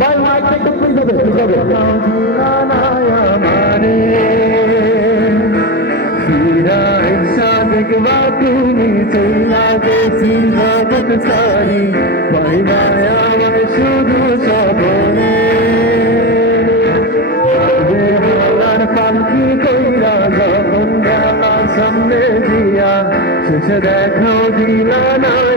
ভাই মাইকটা একটু প্লিজ হবে দেখবা তুমি চইলা গেছি জগৎ সারি পাইবায় আমার শুধু সবনে হলার পালকি কইরা যখন গেলা সামনে দিয়া শেষে দেখাও দিলা না